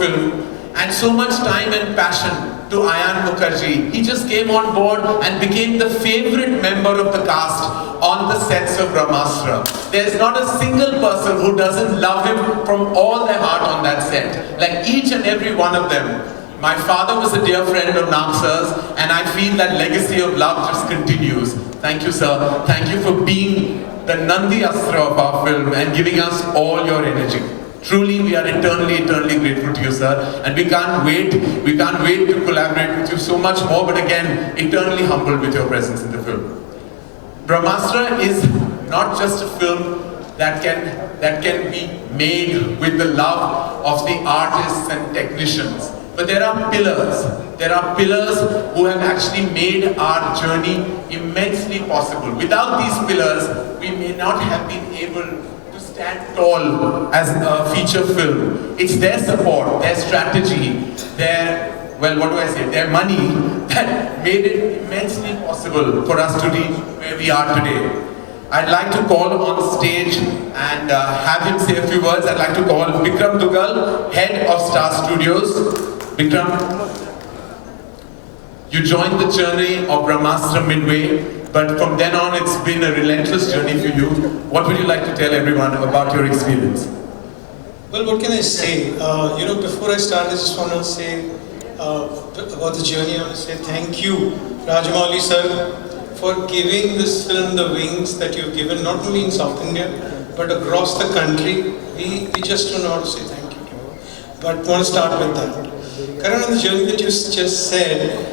film and so much time and passion to Ayan Mukherjee. He just came on board and became the favorite member of the cast on the sets of Brahmastra. There's not a single person who doesn't love him from all their heart on that set. Like each and every one of them. My father was a dear friend of Naksar's, and I feel that legacy of love just continues. Thank you, sir. Thank you for being the Nandi Astra of our film and giving us all your energy. Truly, we are eternally grateful to you, sir. And we can't wait to collaborate with you so much more, but again, eternally humbled with your presence in the film. Brahmastra is not just a film that can be made with the love of the artists and technicians. But there are pillars. There are pillars who have actually made our journey immensely possible. Without these pillars, we may not have been able to stand tall as a feature film. It's their support, their strategy, their money that made it immensely possible for us to reach where we are today. I'd like to call on stage and have him say a few words. I'd like to call Vikram Dugal, head of Star Studios. Vikram, you joined the journey of Brahmastra midway, but from then on it's been a relentless journey for you. What would you like to tell everyone about your experience? Well, what can I say? Before I start, I just want to say about the journey. I want to say thank you, Rajamouli sir, for giving this film the wings that you've given, not only in South India, but across the country. We just don't know how to say thank you. But I want to start with that. Karan, on the journey that you just said,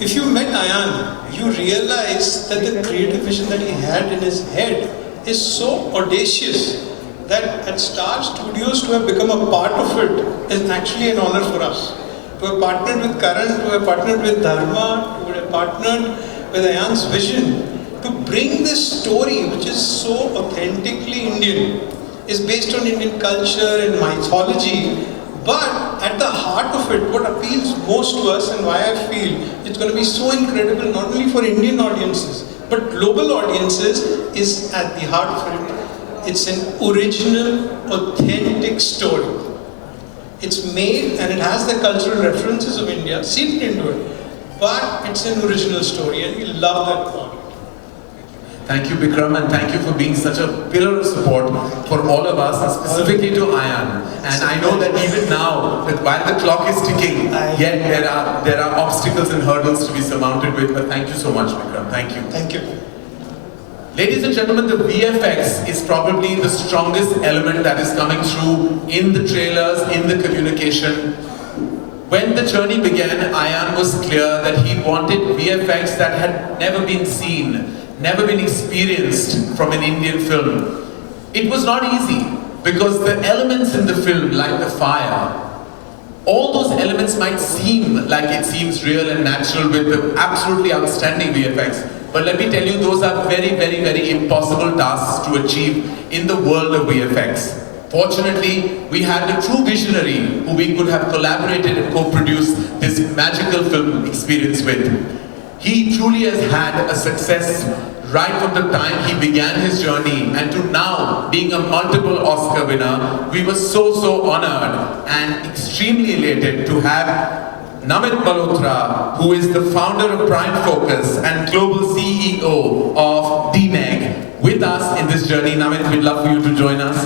if you met Ayan, you realize that the creative vision that he had in his head is so audacious that at Star Studios to have become a part of it is actually an honor for us. To have partnered with Karan, to have partnered with Dharma, to have partnered with Ayan's vision, to bring this story which is so authentically Indian, is based on Indian culture and mythology, but at the heart of it, what appeals most to us and why I feel it's going to be so incredible not only for Indian audiences, but global audiences is at the heart of it. It's an original, authentic story. It's made and it has the cultural references of India seeped into it, but it's an original story and we love that part. Thank you, Vikram, and thank you for being such a pillar of support for all of us, and specifically to Ayan. And I know that even now, that while the clock is ticking, yet there are obstacles and hurdles to be surmounted with. But thank you so much, Vikram. Thank you. Thank you. Ladies and gentlemen, the VFX is probably the strongest element that is coming through in the trailers, in the communication. When the journey began, Ayan was clear that he wanted VFX that had never been seen, never been experienced from an Indian film. It was not easy because the elements in the film, like the fire, all those elements might seem like it seems real and natural with the absolutely outstanding VFX. But let me tell you, those are very impossible tasks to achieve in the world of VFX. Fortunately, we had a true visionary who we could have collaborated and co-produced this magical film experience with. He truly has had a success right from the time he began his journey, and to now being a multiple Oscar winner. We were so honored and extremely elated to have Namit Malhotra, who is the founder of Prime Focus and global CEO of DNEG, with us in this journey. Namit, we'd love for you to join us.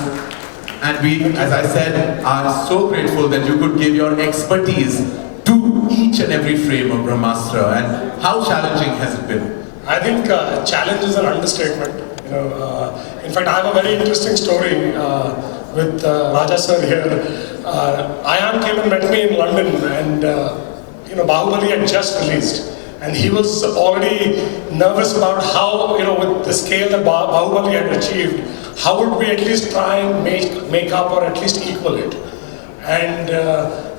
And we, as I said, are so grateful that you could give your expertise to each and every frame of Brahmastra. And how challenging has it been? I think challenge is an understatement. In fact, I have a very interesting story with Raja sir here. Ayan came and met me in London, and Bahubali had just released, and he was already nervous about how, with the scale that Bahubali had achieved, how would we at least try and make up or at least equal it. And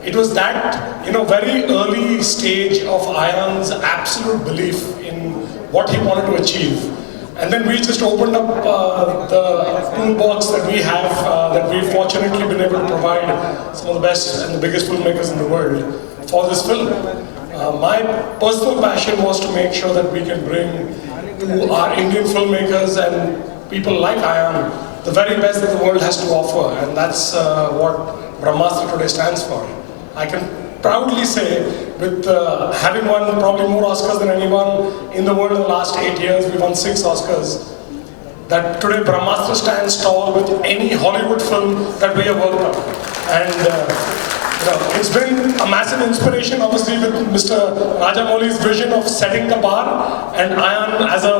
it was that very early stage of Ayan's absolute belief in what he wanted to achieve. And then we just opened up the toolbox that we have, that we've fortunately been able to provide some of the best and the biggest filmmakers in the world for this film. My personal passion was to make sure that we can bring to our Indian filmmakers and people like Ayan the very best that the world has to offer, and that's what Brahmastra today stands for. I can proudly say, with having won probably more Oscars than anyone in the world in the last 8 years, we won 6 Oscars, that today Brahmastra stands tall with any Hollywood film that we have worked on. And it's been a massive inspiration, obviously, with Mr. Rajamouli's vision of setting the bar, and Ayan as a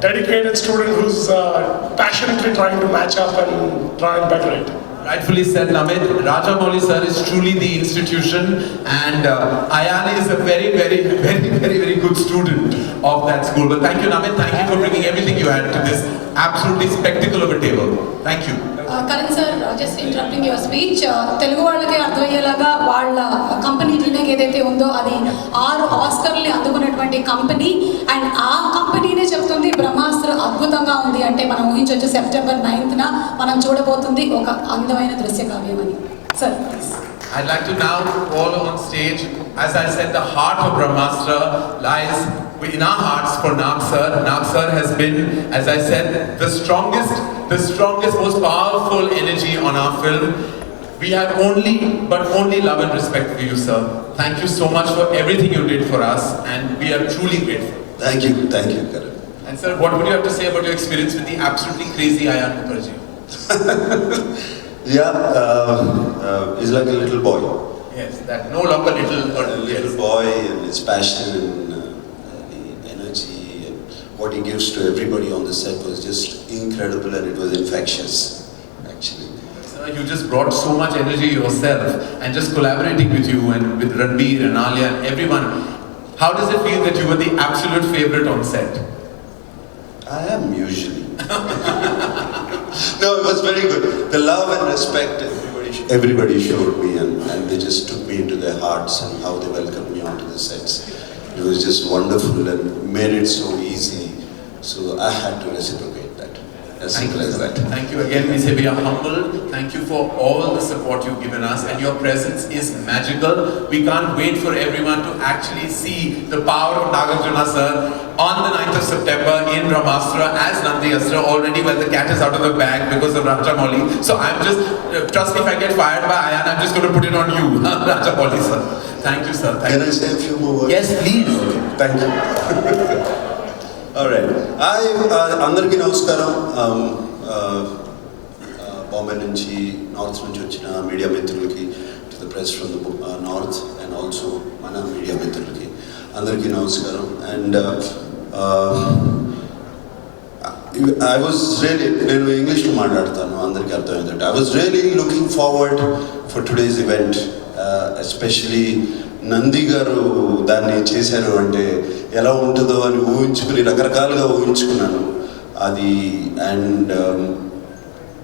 dedicated student who's passionately trying to match up and try and better it. Rightfully said, Namit. Rajamouli sir is truly the institution, and Ayan is a very, very, very, very, very good student of that school. But thank you, Namit. Thank you for bringing everything you had to this absolutely spectacle of a table. Thank you. Karan sir, just interrupting your speech. Telugu వాళ్ళకి అర్థమయ్యేలాగా వాళ్ళ company remake ఏదైతే ఉందో అది 6 ఆస్కర్ని అందుకున్నటువంటి company, and ఆ కంపెనీనే చెప్తుంది బ్రహ్మాస్త్ర అద్భుతంగా ఉంది అంటే మనం ఊహించవచ్చు సెప్టెంబర్ 9th మనం చూడబోతుంది ఒక అందమైన దృశ్య కావ్యం అని. Sir I'd like to now call on stage, as I said, the heart of Brahmastra lies in our hearts for Nag sir. Nag sir has been, as I said, the strongest, most powerful energy on our film. We have only love and respect for you, sir. Thank you so much for everything you did for us, and we are truly grateful. Thank you, Karan. And sir, what would you have to say about your experience with the absolutely crazy Ayan Mukherjee? Yeah, he's like a little boy. Yes, that no longer little, but A little boy, and his passion and the energy and what he gives to everybody on the set was just incredible, and it was infectious, actually. Sir, you just brought so much energy yourself, and just collaborating with you and with Ranbir and Alia and everyone. How does it feel that you were the absolute favorite on set? I am usually. No, it was very good. The love and respect everybody showed me, and they just took me into their hearts, and how they welcomed me onto the sets. It was just wonderful and made it so easy. So I had to reciprocate that. As simple as that. Thank you again. We say we are humbled. Thank you for all the support you've given us, and your presence is magical. We can't wait for everyone to actually see the power of Nagarjuna sir on the 9th of September in Brahmastra as Nandi Astra. Already, well, the cat is out of the bag because of Rajamouli. So I'm just, trust me, if I get fired by Ayan, I'm just going to put it on you, Rajamouli sir. Thank you, sir. Thank Can you. I say a few more words? Yes, please. Thank you. All right. Andarki namaskaram. Bombay nunchi, north nunchi vachina media mitrulaki, to the press from the north, and also mana media mitrulaki. Andarki namaskaram. And I was really, English to maatladtanu, andarki artham. I was really looking forward for today's event, especially Nandi గారు దాన్ని చేశారు అంటే ఎలా ఉంటుందో అని ఊహించుకుని రకరకాలుగా ఊహించుకున్నాను అది. And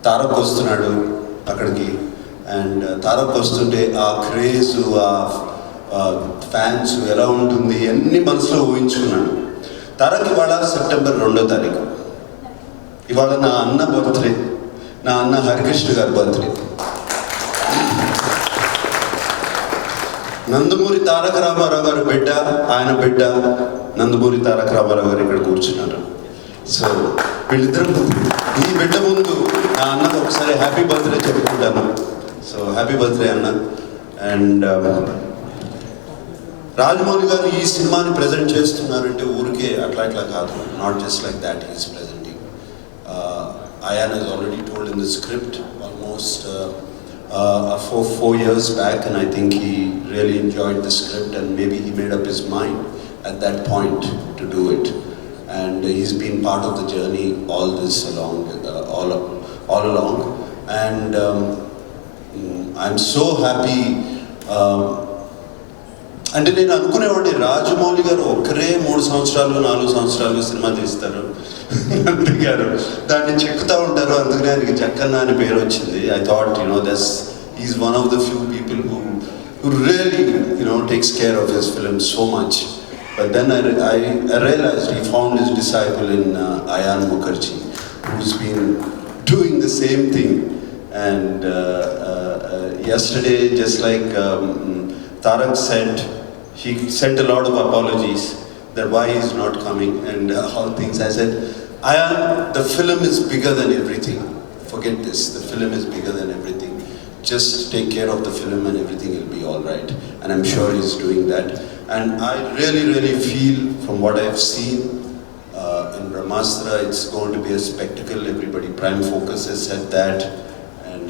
Tarak వస్తున్నాడు అక్కడికి, అండ్ తారక్ వస్తుంటే ఆ క్రేజ్, ఆ ఫ్యాన్స్ ఎలా ఉంటుంది అన్ని మనసులో ఊహించుకున్నాను. తారక్ ఇవాళ సెప్టెంబర్ 2వ తారీఖు, ఇవాళ నా అన్న బర్త్డే, నా అన్న హరికృష్ణ గారి బర్త్డే. నందమూరి తారక రామారావు గారు బిడ్డ, ఆయన బిడ్డ నందమూరి తారక రామారావు గారు ఇక్కడ కూర్చున్నారు. సో వీళ్ళిద్దరు ఈ బిడ్డ ముందు నా అన్నది ఒకసారి హ్యాపీ బర్త్డే చెప్పుకుంటాను. సో హ్యాపీ బర్త్డే అన్న. అండ్ రాజమౌళి గారు ఈ సినిమాని ప్రజెంట్ చేస్తున్నారంటే ఊరికే అట్లా కాదు, not just like that is presenting. Ayan has already told in the script almost 4 years back, and I think he really enjoyed the script, and maybe he made up his mind at that point to do it. And he's been part of the journey all along. And I'm so happy. అంటే నేను అనుకునేవాడిని రాజమౌళి గారు ఒక్కరే 3 సంవత్సరాలు 4 సంవత్సరాలు cinema తీస్తారు, నంది గారు దాన్ని చెక్కుతూ ఉంటారు, అందుకనే ఆయనకి జక్కన్న అని పేరు వచ్చింది. I thought he's one of the few people who really takes care of his films so much. But then I realized he found his disciple in Ayan Mukherjee, who's been doing the same thing. And yesterday, just like Tarak said, he sent a lot of apologies that why he's not coming and all things. I said, Ayan, the film is bigger than everything. Forget this, the film is bigger than everything. just take care of the film and everything will be all right. And I'm sure he's doing that. And I really feel from what I've seen in Brahmastra, it's going to be a spectacle. Everybody, Prime Focus has said that, and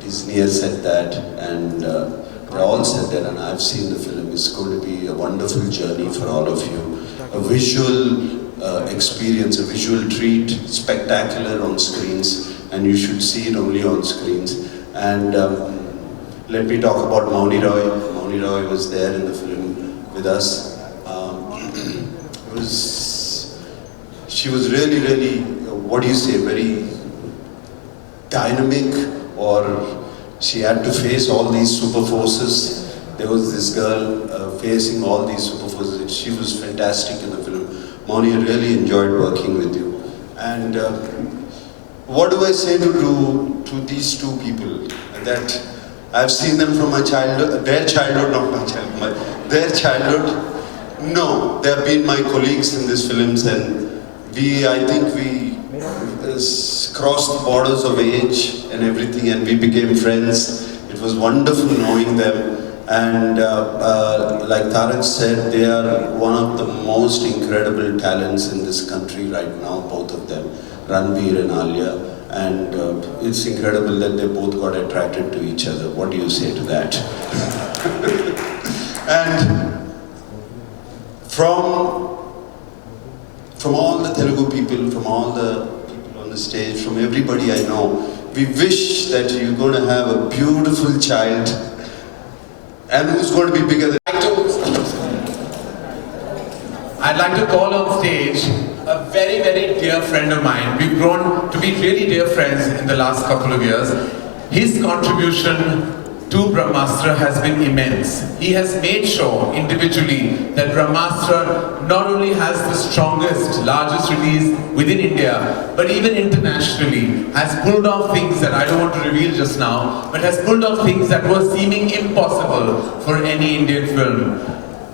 Disney has said that, and they all said that, and I've seen the film. It's going to be a wonderful journey for all of you. A visual experience, a visual treat, spectacular on screens, and you should see it only on screens. And let me talk about Mouni Roy. Mouni Roy was there in the film with us. She was really, what do you say, very dynamic, or she had to face all these super forces. There was this girl facing all these super forces. She was fantastic in the film. Mouni, I really enjoyed working with you. And what do I say to these two people? That I've seen them from my childhood, their childhood, not my childhood, their childhood. No, they have been my colleagues in these films, and I think we crossed borders of age and everything, and we became friends. It was wonderful knowing them. And like Tarak said, they are one of the most incredible talents in this country right now, both of them, Ranbir and Alia. And it's incredible that they both got attracted to each other. What do you say to that? And from all the Telugu people, from all the people on the stage, from everybody I know, we wish that you're going to have a beautiful child, and who's going to be bigger than... I'd like to call on stage a very dear friend of mine. We've grown to be really dear friends in the last couple of years. His contribution to Brahmastra has been immense. He has made sure individually that Brahmastra not only has the strongest, largest release within India, but even internationally, has pulled off things that I don't want to reveal just now, but has pulled off things that were seeming impossible for any Indian film.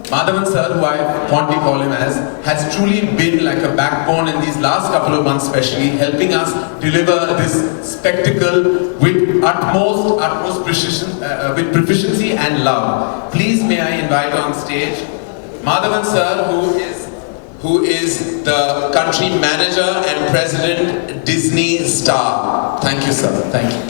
Madhavan sir, who I fondly call him as, has truly been like a backbone in these last couple of months especially, helping us deliver this spectacle with utmost precision, with proficiency and love. Please may I invite on stage Madhavan sir, who is the country manager and president Disney Star. Thank you, sir. Thank you.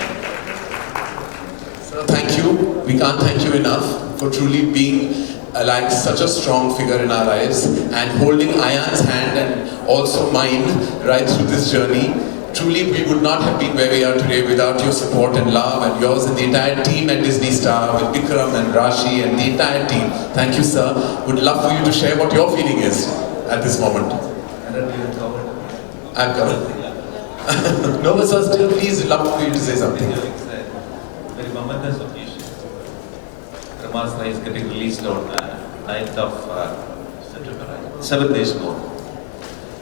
Sir, thank you. We can't thank you enough for truly being like such a strong figure in our lives and holding Ayan's hand and also mine right through this journey. Truly, we would not have been where we are today without your support and love, and yours and the entire team at Disney Star with Vikram and Rashi and the entire team. Thank you, sir. Would love for you to share what your feeling is at this moment. I'm covered. No, sir, still please love for you to say something. Very momentous occasion. Brahmastra is getting released on 9th of September, 7 days more.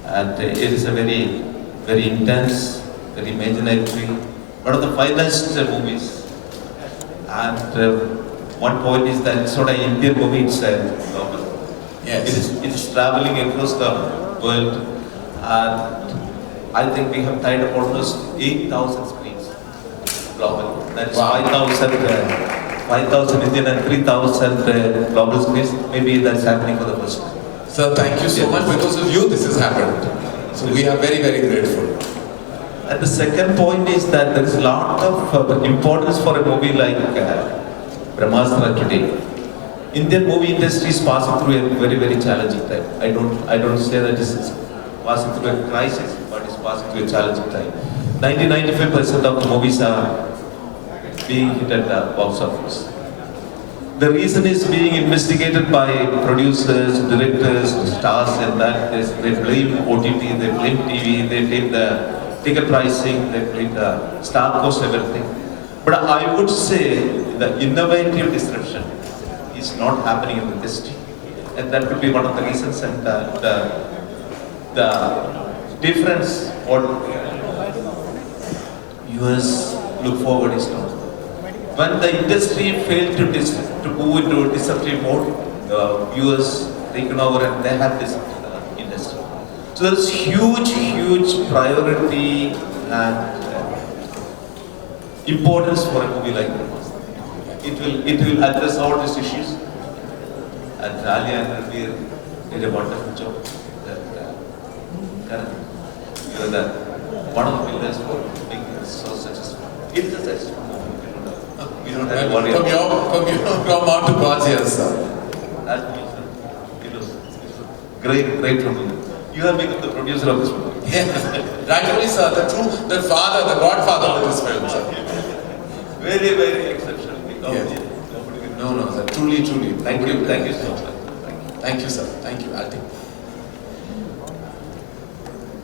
And it is a very intense, very imaginatory, one of the finest movies. And one point is that it's not an Indian movie, it's a global. Yes. It is traveling across the world. And I think we have tied up almost 8,000 screens globally. That's wow. 5,000 Indian and 3,000 global screens. Maybe that's happening for the first time. Sir, thank you so much. Because of you, this has happened. So we are very grateful. And the second point is that there is a lot of importance for a movie like Brahmastra today. Indian movie industry is passing through a very challenging time. I don't say that this is passing through a crisis, but it's passing through a challenging time. 90-95% of the movies are being hit at the box office. The reason is being investigated by producers, directors, stars, and that they blame OTT, they blame TV, they blame the ticket pricing, they blame the star cost, everything. But I would say the innovative disruption is not happening in the industry, and that could be one of the reasons. And the difference what US look forward is not. When the industry failed to move into disruptive mode, the viewers taken over and they have this industry. So there is huge priority and importance for a movie like Brahmastra. It will address all these issues. And Alia and Ranbir did a wonderful job. Karan, you are the one of the pillars for making this so successful. It is a successful movie. We don't have to worry From about your mouth to God's ears, sir. that. It was great movie. You have become the producer of this movie. Yes, rightfully, sir. The father, the godfather of this film, sir. Very exceptional. Yes. No, sir. Truly. Thank you so much. Thank you, sir. Thank you. I'll take it.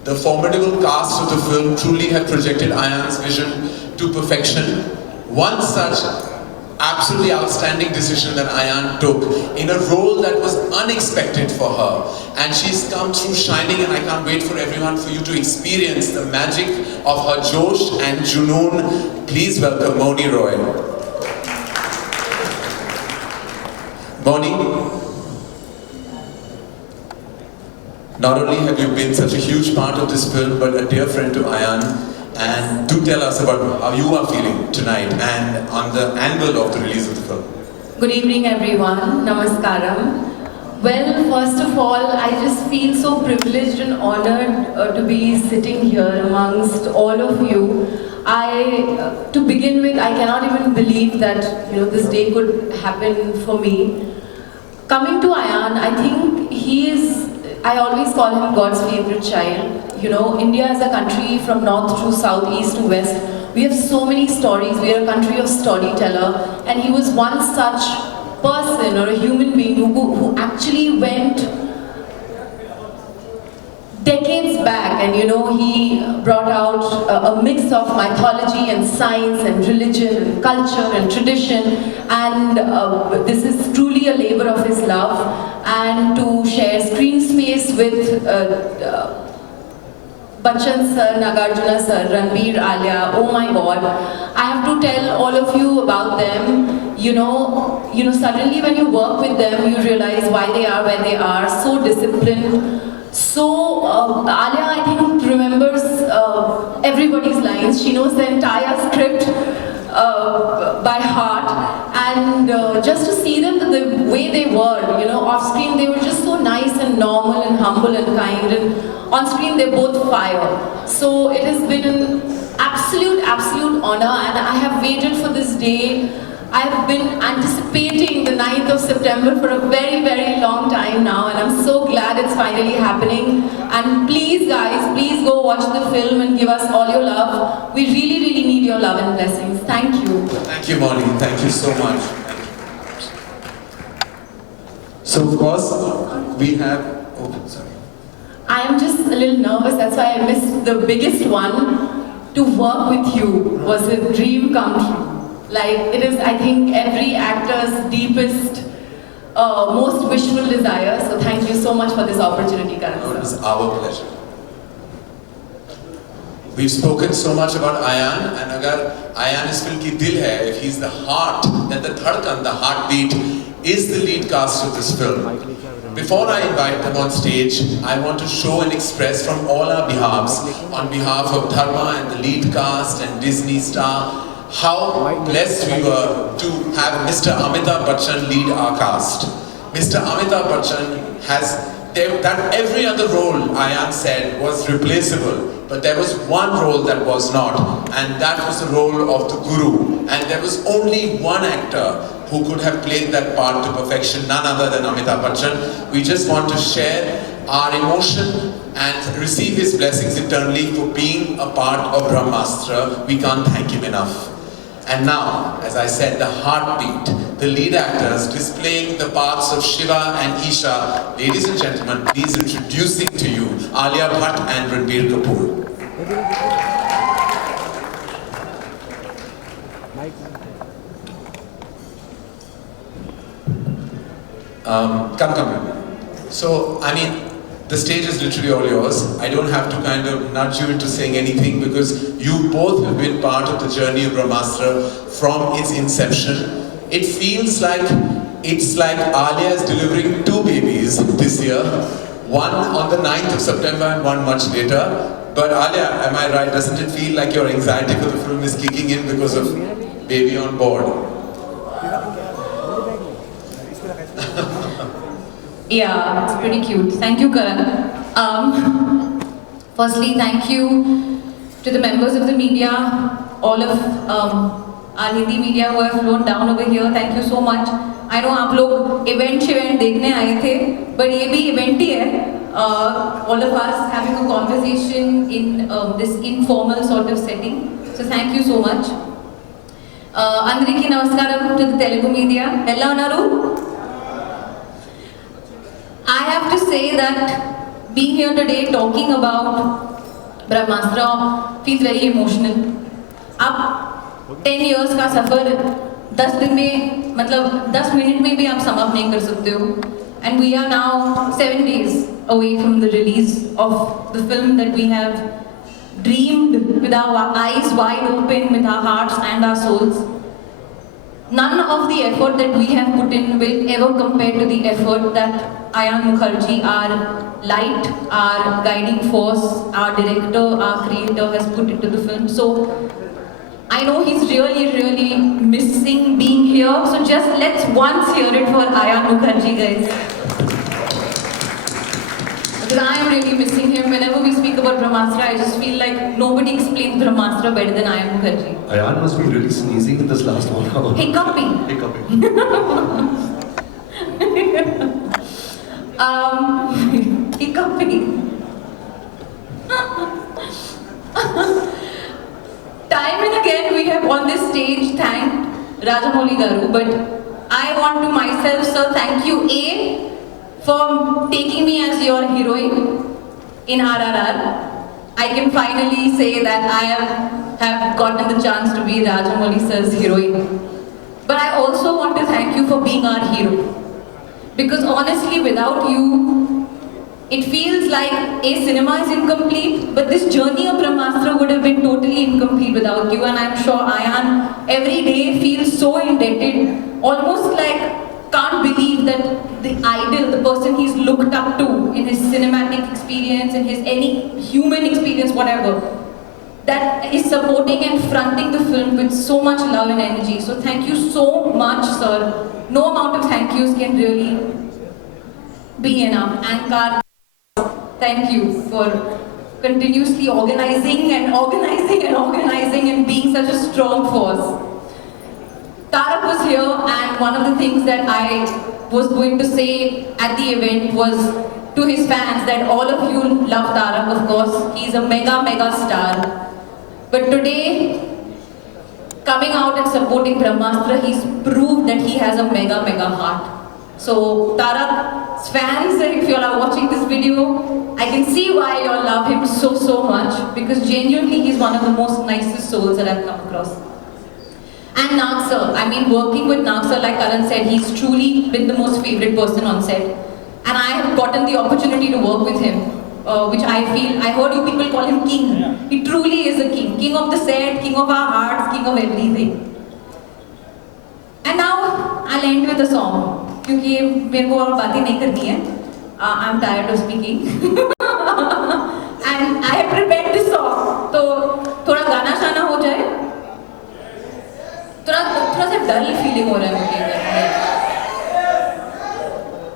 The formidable cast of the film truly have projected Ayan's vision to perfection. One such absolutely outstanding decision that Ayan took in a role that was unexpected for her. And she's come through shining, and I can't wait for everyone for you to experience the magic of her Josh and Junoon. Please welcome Mouni Roy. Mouni, not only have you been such a huge part of this film, but a dear friend to Ayan. And do tell us about how you are feeling tonight and on the angle of the release of the film. Good evening, everyone. Namaskaram. Well, first of all, I just feel so privileged and honored to be sitting here amongst all of you. To begin with, I cannot even believe that this day could happen for me. Coming to Ayan, I think I always call him God's favorite child. India is a country from north to south, east to west. We have so many stories. We are a country of storyteller. And he was one such person or a human being who actually went decades back, and he brought out a mix of mythology and science and religion and culture and tradition, and this is truly a labor of his love. And to share screen space with Bachchan sir, Nagarjuna sir, Ranbir, Alia, oh my God, I have to tell all of you about them. Suddenly when you work with them, you realize why they are where they are, so disciplined. So, Alia, I think, remembers everybody's lines. She knows the entire script by heart. And just to see them the way they were, off screen, they were just so nice and normal and humble and kind. And on screen, they're both fire. So, it has been an absolute honor. And I have waited for this day. I've been anticipating the 9th of September for a very long time now, and I'm so glad it's finally happening. And please guys, please go watch the film and give us all your love. We really need your love and blessings. Thank you. Thank you, Mouni. Thank you so much. So, of course, we have... Oh, sorry. I am just a little nervous, that's why I missed the biggest one. To work with you was a dream come true. It is, I think, every actor's deepest, most wishful desire. So thank you so much for this opportunity, Karan sir. It was our pleasure. We've spoken so much about Ayan, and agar Ayan is film ki dil hai, if he's the heart, then the dhadkan, the heartbeat, is the lead cast of this film. Before I invite them on stage, I want to show and express from all our behalves, on behalf of Dharma and the lead cast and Disney star, how blessed we were to have Mr. Amitabh Bachchan lead our cast. Mr. Amitabh Bachchan has, that every other role, Ayan said, was replaceable. But there was one role that was not, and that was the role of the Guru. And there was only one actor who could have played that part to perfection, none other than Amitabh Bachchan. We just want to share our emotion and receive his blessings eternally for being a part of Brahmastra. We can't thank him enough. And now, as I said, the heartbeat, the lead actors displaying the parts of Shiva and Isha. Ladies and gentlemen, please introducing to you Alia Bhatt and Ranbir Kapoor. Come. So, the stage is literally all yours. I don't have to kind of nudge you into saying anything because you both have been part of the journey of Brahmastra from its inception. It feels like Alia is delivering two babies this year, one on the 9th of September and one much later. But Alia, am I right? Doesn't it feel like your anxiety for the film is kicking in because of baby on board? Yeah, it's pretty cute. Thank you, Karan. Firstly, thank you to the members of the media, all of our Hindi media who have flown down over here. Thank you so much. I know आप लोग event देखने आए थे, but ये भी event ही है. All of us having a conversation in this informal sort of setting. So thank you so much. Andriki namaskaram to the Telugu media. Ella unnaru? I have to say that being here today talking about Brahmastra feels very emotional. आप 10 years का सफर 10 दिन में मतलब 10 minute में भी आप समाप्त नहीं कर सकते हो. And we are now 7 days away from the release of the film that we have dreamed with our eyes wide open, with our hearts and our souls. None of the effort that we have put in will ever compare to the effort that Ayan Mukherjee, our light, our guiding force, our director, our creator has put into the film. So I know he's really missing being here. So just let's once hear it for Ayan Mukherjee, guys. Because I am really missing him. Whenever we speak about Brahmastra, I just feel like nobody explains Brahmastra better than Ayan Mukherjee. Ayan must be really sneezing in this last 1 hour. Hiccuping. Hiccuping. Time and again we have on this stage thanked Rajamouli Garu, but I want to myself, sir, thank you for taking me as your heroine in RRR. I can finally say that I have gotten the chance to be Rajamouli sir's heroine. But I also want to thank you for being our hero. Because honestly, without you, it feels like cinema is incomplete, but this journey of Brahmastra would have been totally incomplete without you. And I'm sure Ayan every day feels so indebted, almost like can't believe that the idol, the person he's looked up to in his cinematic experience, in his any human experience, whatever, that is supporting and fronting the film with so much love and energy. So thank you so much, sir. No amount of thank yous can really be enough. And Kar, thank you for continuously organizing and being such a strong force. Tarak was here, and one of the things that I was going to say at the event was to his fans that all of you love Tarak, of course. He's a mega star. But today, coming out and supporting Brahmastra, he's proved that he has a mega heart. So Tarak's fans, if you all are watching this video, I can see why you all love him so much, because genuinely he's one of the most nicest souls that I've come across. And Nag sir, I mean, working with Nag sir, like Karan said, he's truly been the most favorite person on set. And I have gotten the opportunity to work with him, which I heard you people call him king. Yeah. He truly is a king. King of the set, king of our hearts, king of everything. And now, I'll end with a song. क्योंकि मेरे को और बातें नहीं करनी है. I'm tired of speaking. And I have prepared this song. तो थोड़ा गाना शाना हो जाए. थोड़ा सा डल फीलिंग हो रहा है मुझे.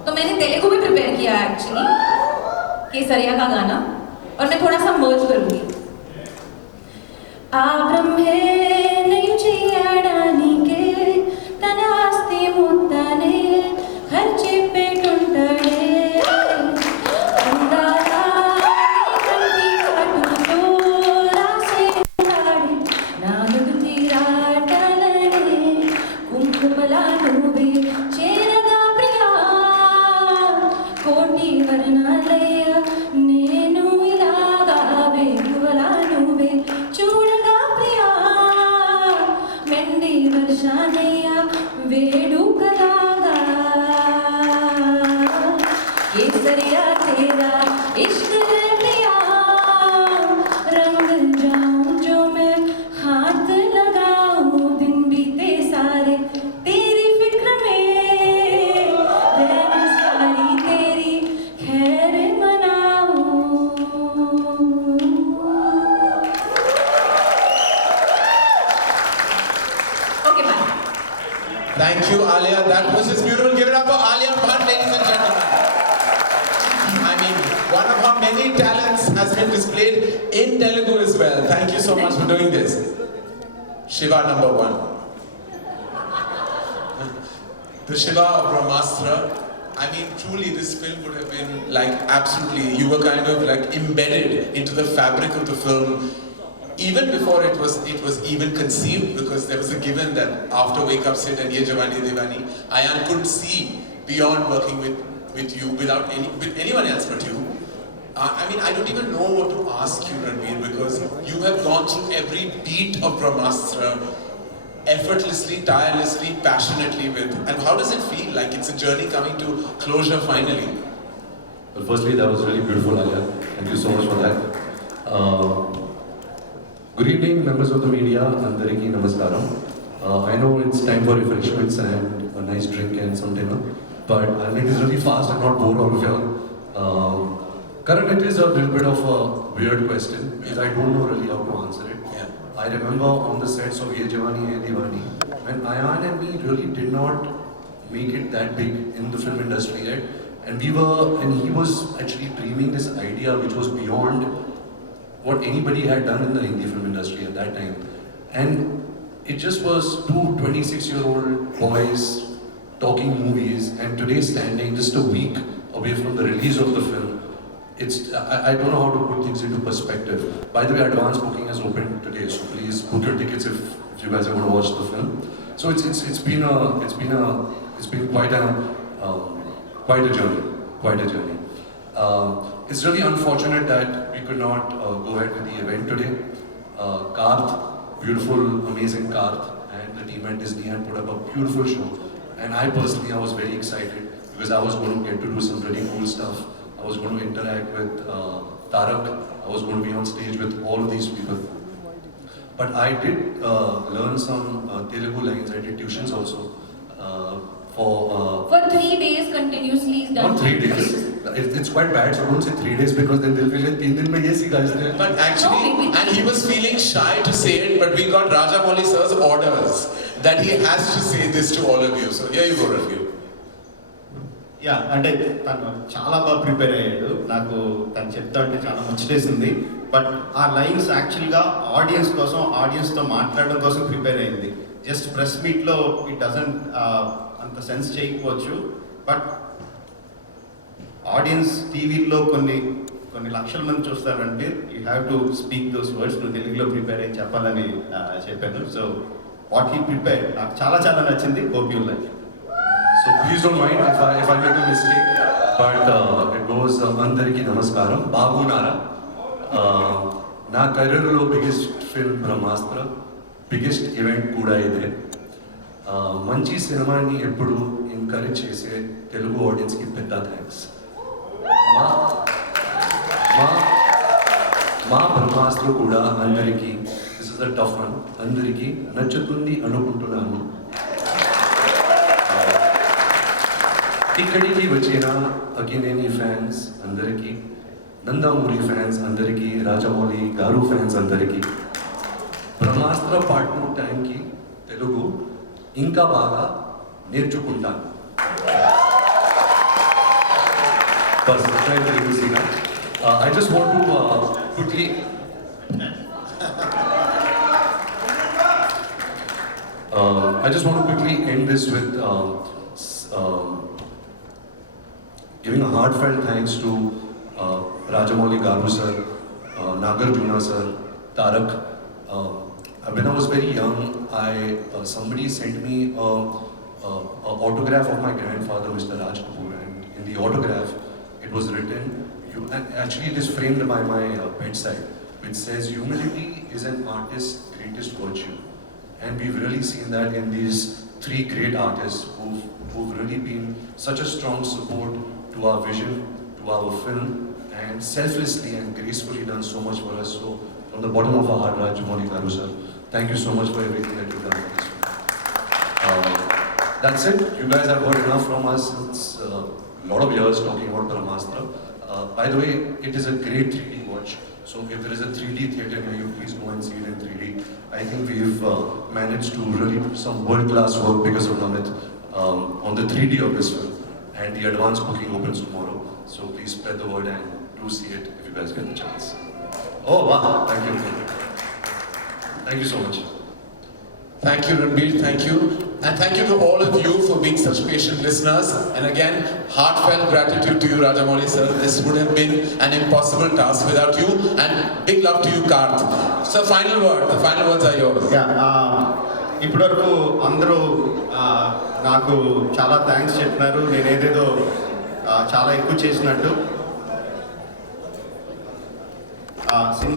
तो मैंने तेलुगु भी प्रिपेयर किया है एक्चुअली, केसरिया का गाना, और मैं थोड़ा सा मर्ज करूंगी. आ ब्रह्मे नहीं చేయడానికే తన ఆస్తి మొత్తానే ఖర్చు పెట్టుంటాడే. Alia. That was just beautiful. Give it up for Alia Bhatt, ladies and gentlemen. I mean, one of our many talents has been displayed in Telugu as well. Thank you so much for doing this. Shiva number 1. The Shiva of Brahmastra. I mean, truly, this film would have been like absolutely, you were kind of like embedded into the fabric of the film even before it was even conceived, because there was a given that after Wake Up Sid and Ye Jawani Diwani, Ayan couldn't see beyond working with you with anyone else but you. I mean, I don't even know what to ask you, Ranbir, because you have gone through every beat of Brahmastra effortlessly, tirelessly, passionately with. And how does it feel? Like it's a journey coming to closure finally. Well, firstly, that was really beautiful, Alia. Thank you so much for that. Good evening, members of the media. Andariki Namaskaram. I know it's time for refreshments and a nice drink and some dinner, but I'll make this really fast and not bore all of y'all. Karan, it is a little bit of a weird question because I don't know really how to answer it. I remember on the sets of Ye Jawani Hai Diwani, when Ayan and me really did not make it that big in the film industry yet, and he was actually dreaming this idea which was beyond what anybody had done in the Hindi film industry at that time. And it just was two 26-year-old boys talking movies, and today standing just a week away from the release of the film. I don't know how to put things into perspective. By the way, advance booking has opened today, so please book your tickets if you guys are going to watch the film. So it's been quite a journey. It's really unfortunate that we could not go ahead with the event today. Karth, beautiful, amazing Karth, and the team at Disney had put up a beautiful show. And I personally, I was very excited because I was going to get to do some really cool stuff. I was going to interact with Tarak. I was going to be on stage with all of these people. But I did learn some Telugu lines. I did tuitions also. For 3 days continuously is done. Not 3 days. It's quite bad, so don't say 3 days because then they'll feel like 3 days mein ye sikha isne. But actually, and he was feeling shy to say it, but we got Rajamouli sir's orders that he has to say this to all of you. So here you go, Ranbir. Yeah అంటే తను చాలా బాగా prepare అయ్యాడు. నాకు తను చెప్తా అంటే చాలా ముచ్చటేసింది. బట్ ఆ లైన్స్ యాక్చువల్గా ఆడియన్స్ కోసం, ఆడియన్స్తో మాట్లాడడం కోసం ప్రిపేర్ అయింది. జస్ట్ ప్రెస్ మీట్లో ఇట్ డజంట్ అంత సెన్స్ చేయకపోవచ్చు. బట్ ఆడియన్స్ టీవీలో కొన్ని లక్షల మంది చూస్తారంటే you have to speak those words. నువ్వు తెలుగులో ప్రిపేర్ అయ్యి చెప్పాలని చెప్పాను. సో వాట్ హీ ప్రిపేర్ నాకు చాలా చాలా నచ్చింది. Hope you like. So please don't mind if I make a mistake, but it goes Andariki Namaskaram, Babu Nara. Na career lo biggest film Brahmastra, biggest event kuda ide. Manchi cinema ni eppudu encourage chese Telugu audience ki pedda thanks. Ma Brahmastra kuda Andariki, this is a tough one. Andariki nachutundi anukuntunanu. ఇక్కడికి వచ్చిన Akkineni fans అందరికీ, Nandamuri fans అందరికీ, రాజమౌళి గారు fans అందరికీ, బ్రహ్మాస్త్ర part 2 టైంకి తెలుగు ఇంకా బాగా నేర్చుకుంటాను. I just want to quickly end this with giving a heartfelt thanks to Rajamouli Garu sir, Nagarjuna sir, Tarak. When I was very young, somebody sent me an autograph of my grandfather, Mr. Raj Kapoor, and in the autograph, it was written, and actually it is framed by my bedside, which says, "Humility is an artist's greatest virtue." And we've really seen that in these 3 great artists who've really been such a strong support to our vision, to our film, and selflessly and gracefully done so much for us. So, from the bottom of our heart, Rajamouli Garu sir, thank you so much for everything that you've done for this film. That's it. You guys have heard enough from us. It's a lot of years talking about Brahmastra. By the way, it is a great 3D watch. So if there is a 3D theatre near you, please go and see it in 3D. I think we've managed to really do some world-class work because of Namit. on the 3D of this film. And the advance booking opens tomorrow. So please spread the word and do see it if you guys get the chance. Oh, wow. Thank you. Thank you so much. Thank you, Ranbir. Thank you. And thank you to all of you for being such patient listeners. And again, heartfelt gratitude to you, Rajamouli sir. This would have been an impossible task without you. And big love to you, Karth. So final word. The final words are yours. ఇప్పటివరకు అందరూ నాకు చాలా thanks చెప్పినారు. నేను ఏదేదో చాలా ఎక్కువ చేసినట్టు.